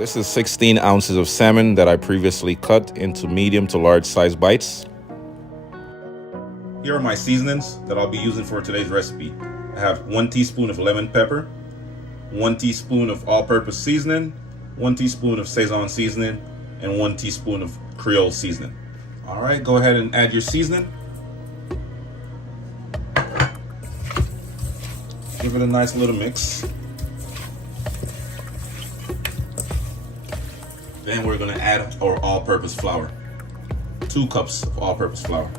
This is 16 ounces of salmon that I previously cut into medium to large size bites. Here are my seasonings that I'll be using for today's recipe. I have 1 teaspoon of lemon pepper, 1 teaspoon of all-purpose seasoning, 1 teaspoon of Szechuan seasoning, and 1 teaspoon of Creole seasoning. All right, go ahead and add your seasoning. Give it a nice little mix. Then we're gonna add our all-purpose flour. 2 cups of all-purpose flour.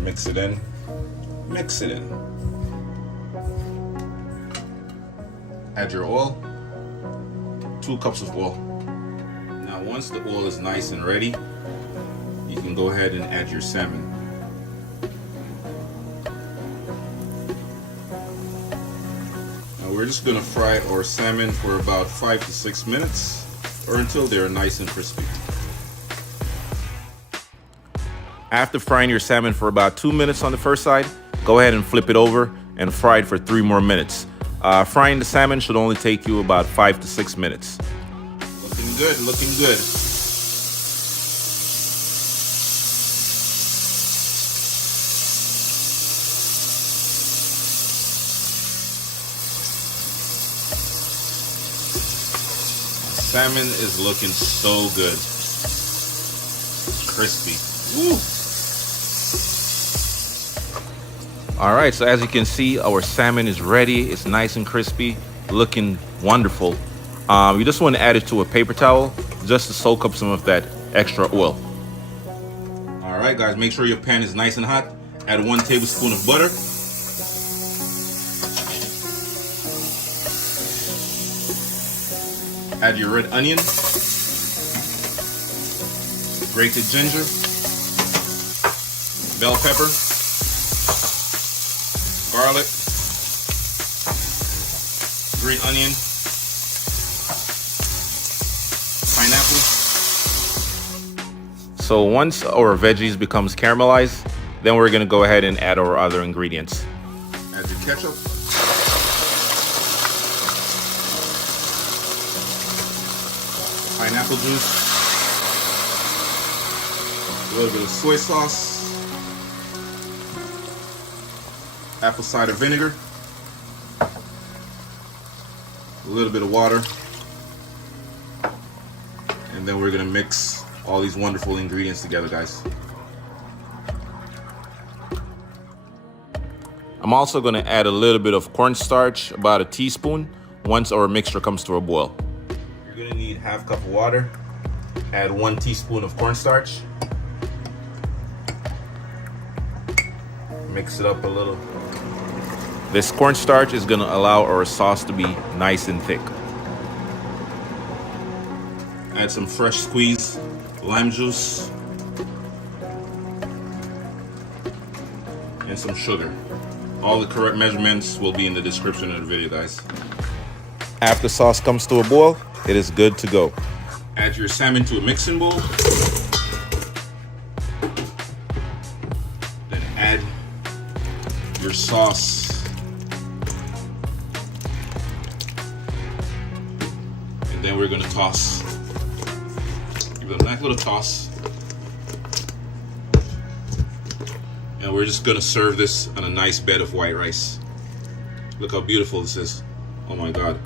Mix it in, mix it in. Add your oil, 2 cups of oil. Now once the oil is nice and ready, you can go ahead and add your salmon. We're just gonna fry our salmon for about 5 to 6 minutes or until they're nice and crispy. After frying your salmon for about 2 minutes on the first side, go ahead and flip it over and fry it for 3 more minutes. Frying the salmon should only take you about 5 to 6 minutes. Looking good, looking good. Salmon is looking so good. Crispy. Woo. All right, so as you can see, our salmon is ready. It's nice and crispy, looking wonderful. You just want to add it to a paper towel just to soak up some of that extra oil. All right, guys, make sure your pan is nice and hot. Add 1 tablespoon of butter. Add your red onion, grated ginger, bell pepper, garlic, green onion, pineapple. So once our veggies becomes caramelized, then we're gonna go ahead and add our other ingredients. Add your ketchup. Pineapple juice, a little bit of soy sauce, apple cider vinegar, a little bit of water, and then we're gonna mix all these wonderful ingredients together, guys. I'm also gonna add a little bit of cornstarch, about a teaspoon, once our mixture comes to a boil. You're gonna need ½ cup of water. Add 1 teaspoon of cornstarch. Mix it up a little. This cornstarch is gonna allow our sauce to be nice and thick. Add some fresh squeezed lime juice and some sugar. All the correct measurements will be in the description of the video, guys. After sauce comes to a boil, it is good to go. Add your salmon to a mixing bowl. Then add your sauce. And then we're gonna toss. Give it a nice little toss. And we're just gonna serve this on a nice bed of white rice. Look how beautiful this is. Oh my God.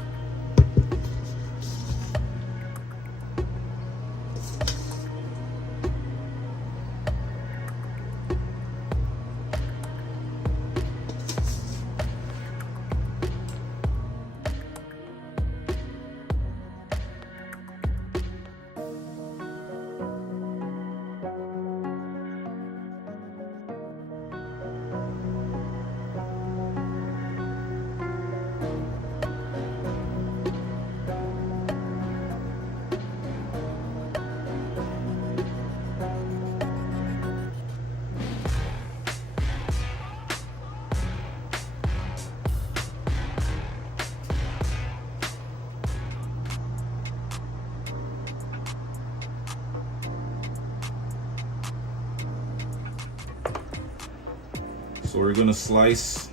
So we're gonna slice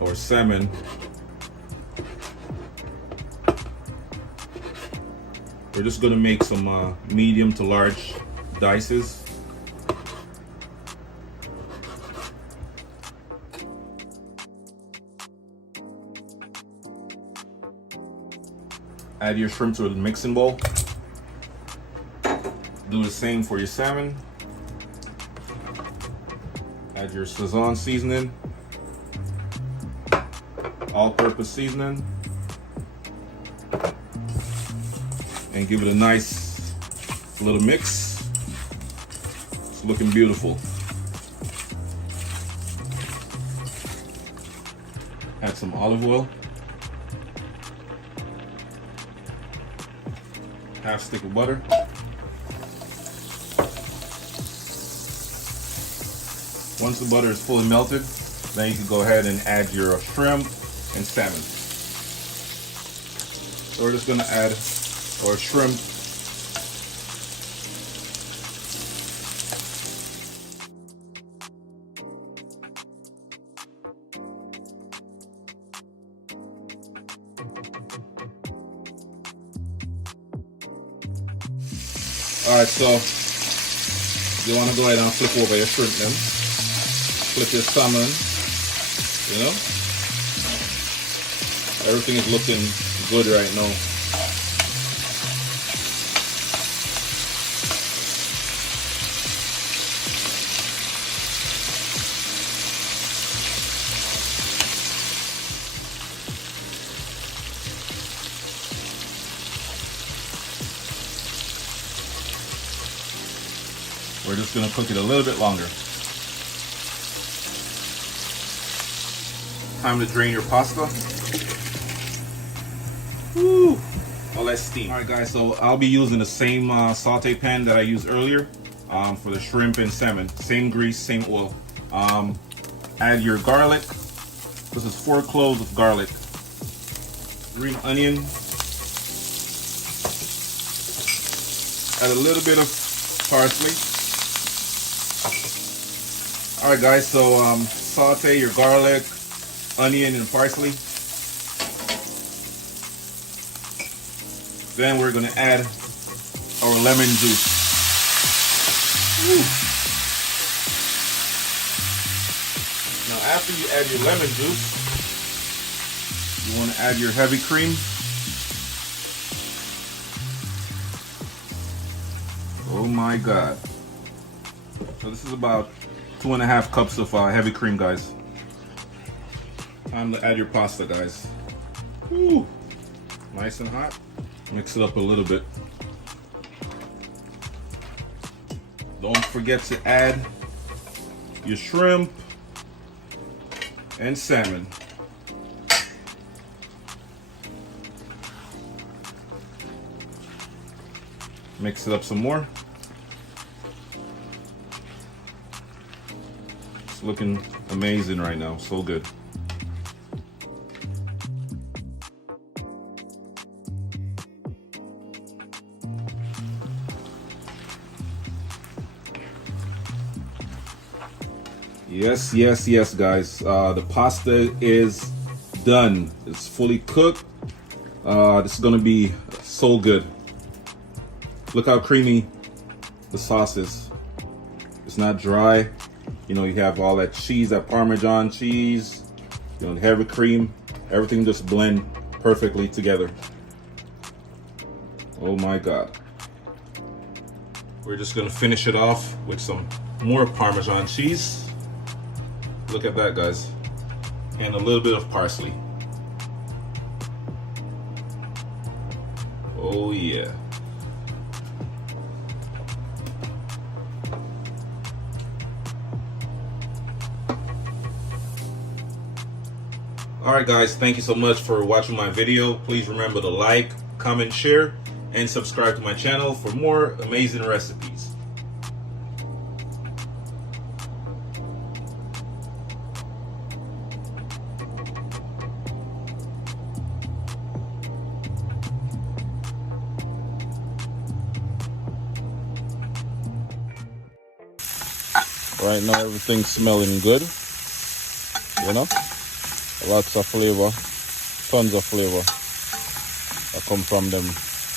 our salmon We're just gonna make some medium to large dices. Add your shrimp to the mixing bowl. Do the same for your salmon. Add your Sazon seasoning, all-purpose seasoning, and give it a nice little mix. It's looking beautiful. Add some olive oil, half stick of butter. Once the butter is fully melted, then you can go ahead and add your shrimp and salmon. So we're just gonna add our shrimp. All right, so you wanna go ahead and flip over your shrimp then. Flip your salmon, you know. Everything is looking good right now. We're just gonna cook it a little bit longer. Time to drain your pasta. Woo! All that steam. All right, guys. So I'll be using the same saute pan that I used earlier for the shrimp and salmon. Same grease, same oil. Add your garlic. This is 4 cloves of garlic. Green onion. Add a little bit of parsley. All right, guys. So saute your garlic, onion, and parsley. Then we're gonna add our lemon juice. Woo. Now after you add your lemon juice, you wanna add your heavy cream. Oh my God. So this is about 2.5 cups of heavy cream, guys. Time to add your pasta, guys. Woo. Nice and hot. Mix it up a little bit. Don't forget to add your shrimp and salmon. Mix it up some more. It's looking amazing right now, so good. Yes, yes, yes, guys. The pasta is done. It's fully cooked. This is gonna be so good. Look how creamy the sauce is. It's not dry. You know, you have all that cheese, that Parmesan cheese, you know, the heavy cream. Everything just blend perfectly together. Oh my God. We're just gonna finish it off with some more Parmesan cheese. Look at that, guys. And a little bit of parsley. Oh yeah. All right, guys, thank you so much for watching my video. Please remember to like, comment, share, and subscribe to my channel for more amazing recipes. Right now everything's smelling good, you know, lots of flavor, tons of flavor that come from them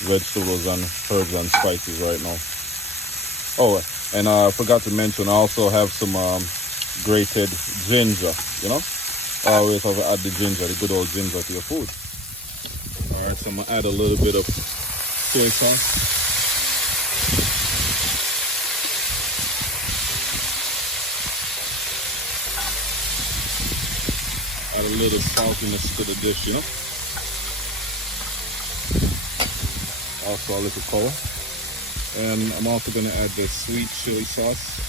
vegetables and herbs and spices right now. Oh, and I forgot to mention, I also have some grated ginger, you know? I always have to add the ginger, the good old ginger to your food. All right, so I'm gonna add a little bit of soy sauce. Add a little saltiness to the dish, you know? Also a little color. And I'm also gonna add the sweet chili sauce.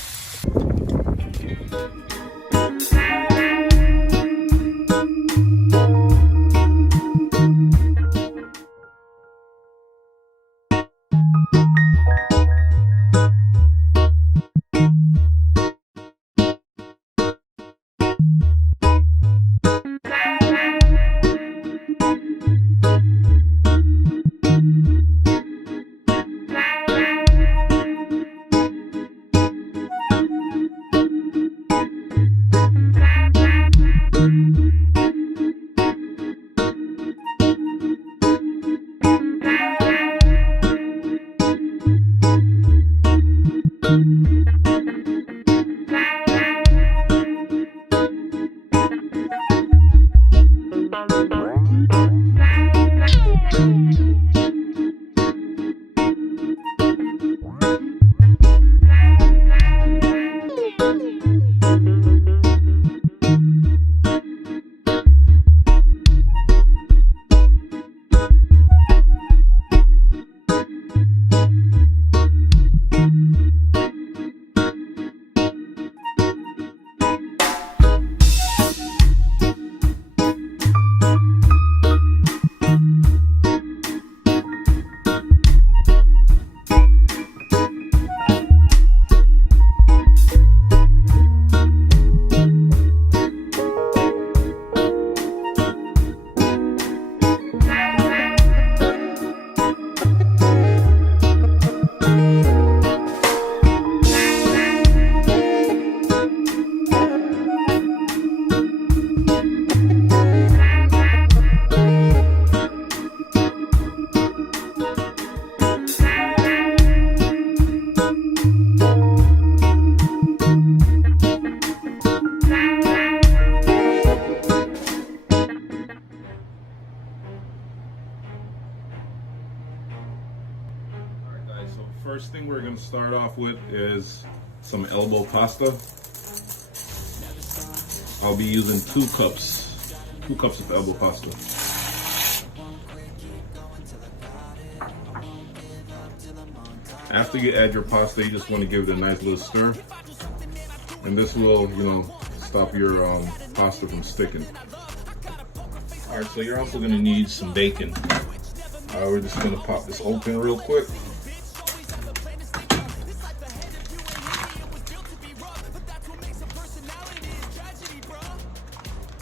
First thing we're going to start off with is some elbow pasta. I'll be using 2 cups of elbow pasta. After you add your pasta, you just want to give it a nice little stir, and this will, stop your pasta from sticking. All right, so you're also going to need some bacon. We're just going to pop this open real quick.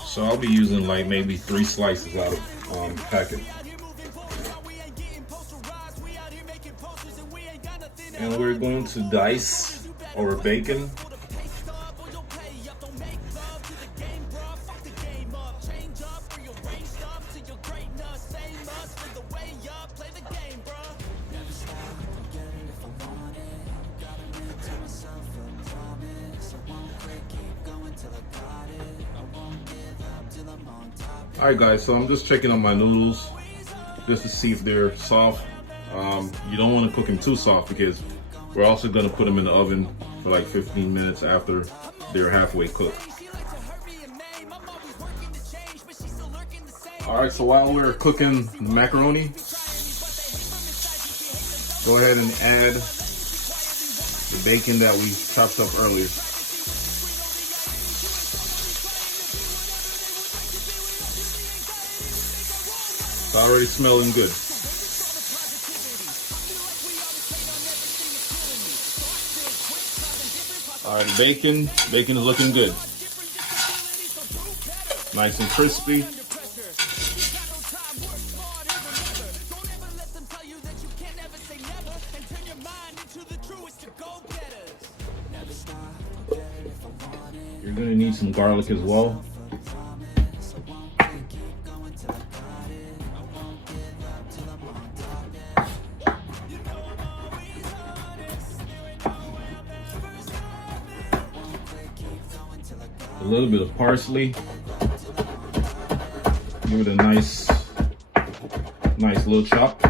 So I'll be using like maybe 3 slices out of packet. And we're going to dice our bacon. Alright guys, so I'm just checking on my noodles just to see if they're soft. You don't want to cook them too soft because we're also going to put them in the oven for like 15 minutes after they're halfway cooked. Alright, so while we're cooking macaroni, go ahead and add the bacon that we chopped up earlier. It's already smelling good. All right, bacon is looking good. Nice and crispy. You're gonna need some garlic as well. a little bit of parsley. Give it a nice little chop.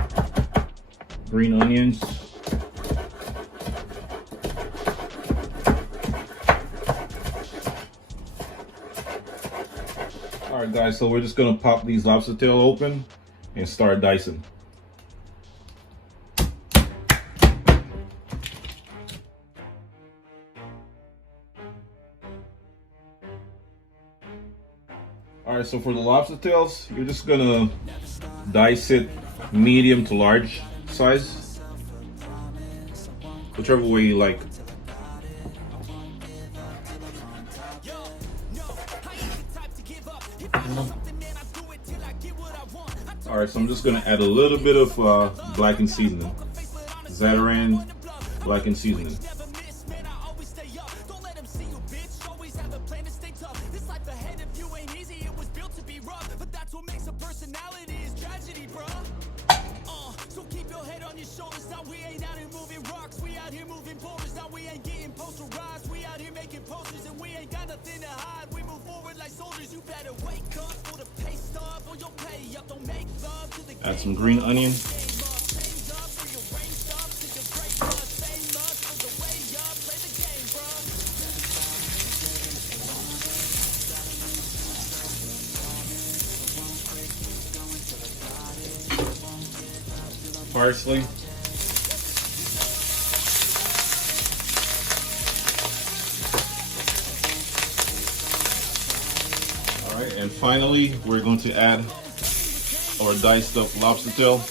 Green onions. All right, guys, so we're just gonna pop these lobster tail open and start dicing. All right, so for the lobster tails, you're just gonna dice it medium to large size, whichever way you like. All right, so I'm just gonna add a little bit of blackened seasoning, Zatarain blackened seasoning. Add some green onion. Parsley. All right, and finally, we're going to add our diced up lobster tail.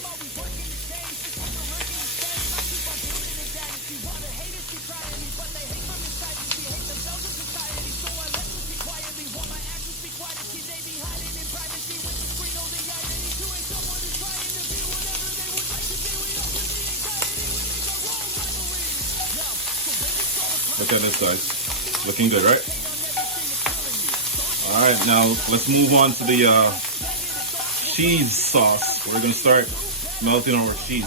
Look at this, guys. Looking good, right? All right, now let's move on to the cheese sauce. We're gonna start melting our cheese.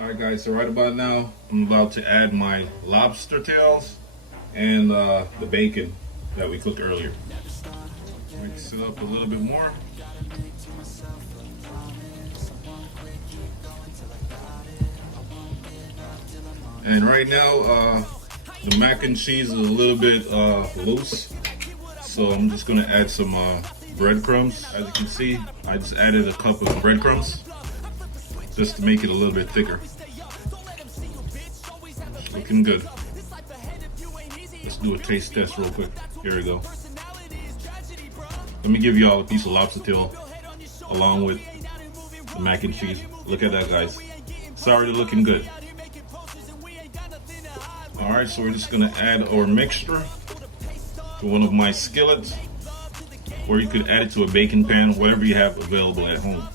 Alright guys, so right about now, I'm about to add my lobster tails and the bacon that we cooked earlier. Mix it up a little bit more. And right now, the mac and cheese is a little bit loose, so I'm just gonna add some breadcrumbs. As you can see, I just added a cup of breadcrumbs just to make it a little bit thicker. Looking good. Let's do a taste test real quick. Here we go. Let me give you all a piece of lobster tail along with the mac and cheese. Look at that, guys. It's already looking good. All right, so we're just gonna add our mixture to one of my skillets, or you could add it to a baking pan, whatever you have available at home.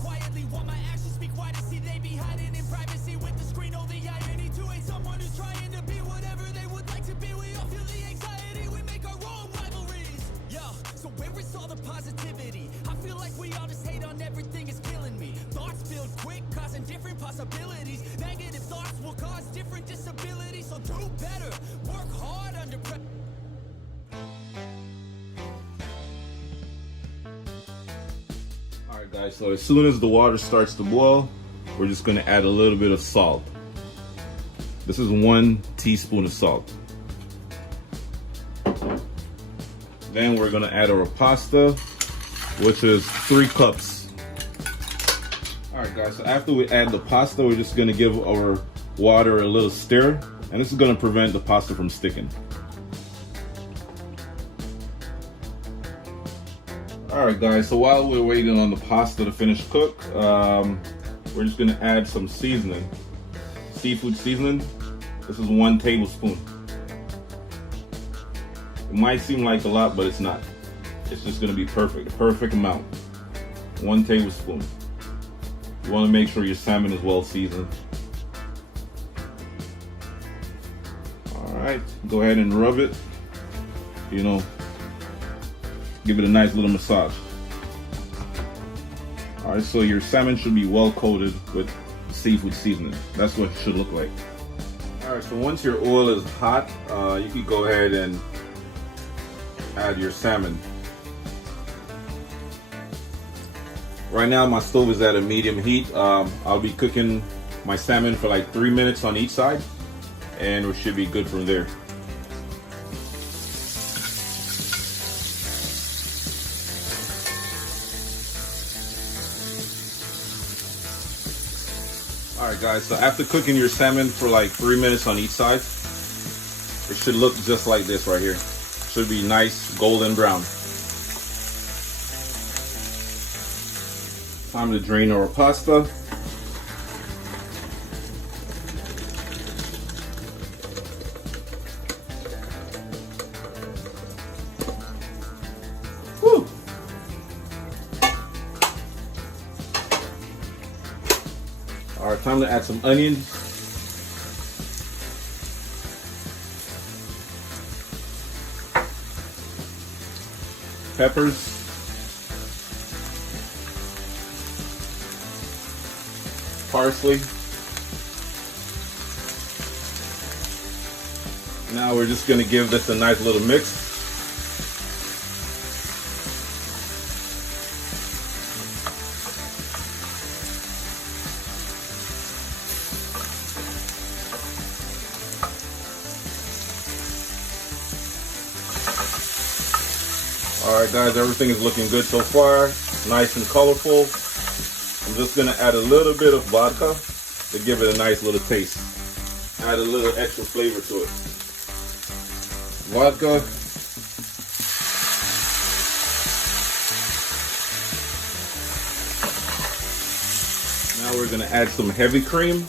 Quietly, while my actions speak quiet. See, they be hiding in privacy with the screen. Oh, the irony too ain't some possibilities. Negative thoughts will cause different disabilities. So do better, work hard under pressure. Alright guys, so as soon as the water starts to boil, we're just going to add a little bit of salt. This is 1 teaspoon of salt. Then we're going to add our pasta, which is 3 cups. Alright guys, so after we add the pasta, we're just going to give our water a little stir, and this is going to prevent the pasta from sticking. Alright guys, so while we're waiting on the pasta to finish cook, we're just going to add some seasoning. Seafood seasoning. This is 1 tablespoon. It might seem like a lot, but it's not. It's just going to be perfect, the perfect amount. 1 tablespoon. You want to make sure your salmon is well seasoned. Alright, go ahead and rub it. You know, give it a nice little massage. Alright, so your salmon should be well coated with seafood seasoning. That's what it should look like. Alright, so once your oil is hot, you can go ahead and add your salmon. Right now my stove is at a medium heat. I'll be cooking my salmon for like 3 minutes on each side, and we should be good from there. Alright guys, so after cooking your salmon for like 3 minutes on each side, it should look just like this right here. Should be nice golden brown. Time to drain our pasta. Woo! Alright, time to add some onions. Peppers. Parsley. Now we're just going to give this a nice little mix. Alright guys, everything is looking good so far. Nice and colorful. I'm just going to add a little bit of vodka to give it a nice little taste. Add a little extra flavor to it. Vodka. Now we're going to add some heavy cream.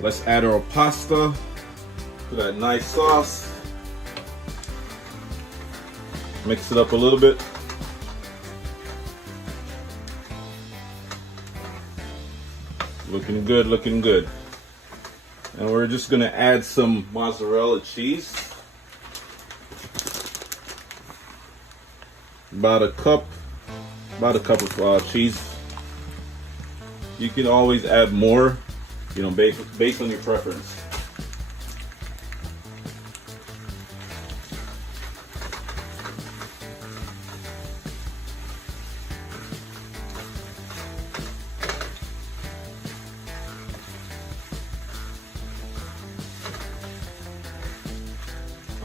Let's add our pasta to that nice sauce. Mix it up a little bit. Looking good, looking good. And we're just gonna add some mozzarella cheese. About a cup of cheese. You can always add more, you know, based on your preference.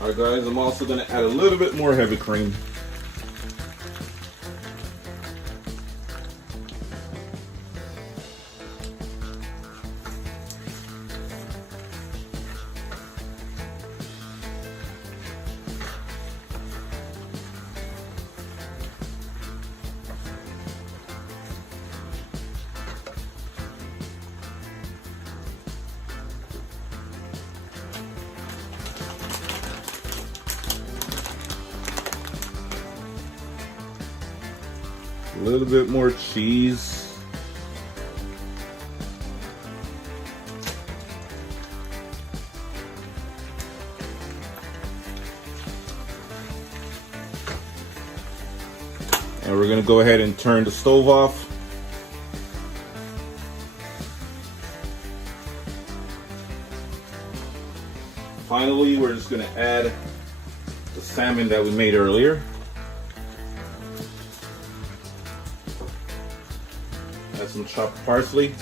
Alright guys, I'm also going to add a little bit more heavy cream. A little bit more cheese. And we're gonna go ahead and turn the stove off. Finally, we're just gonna add the salmon that we made earlier. Add some chopped parsley.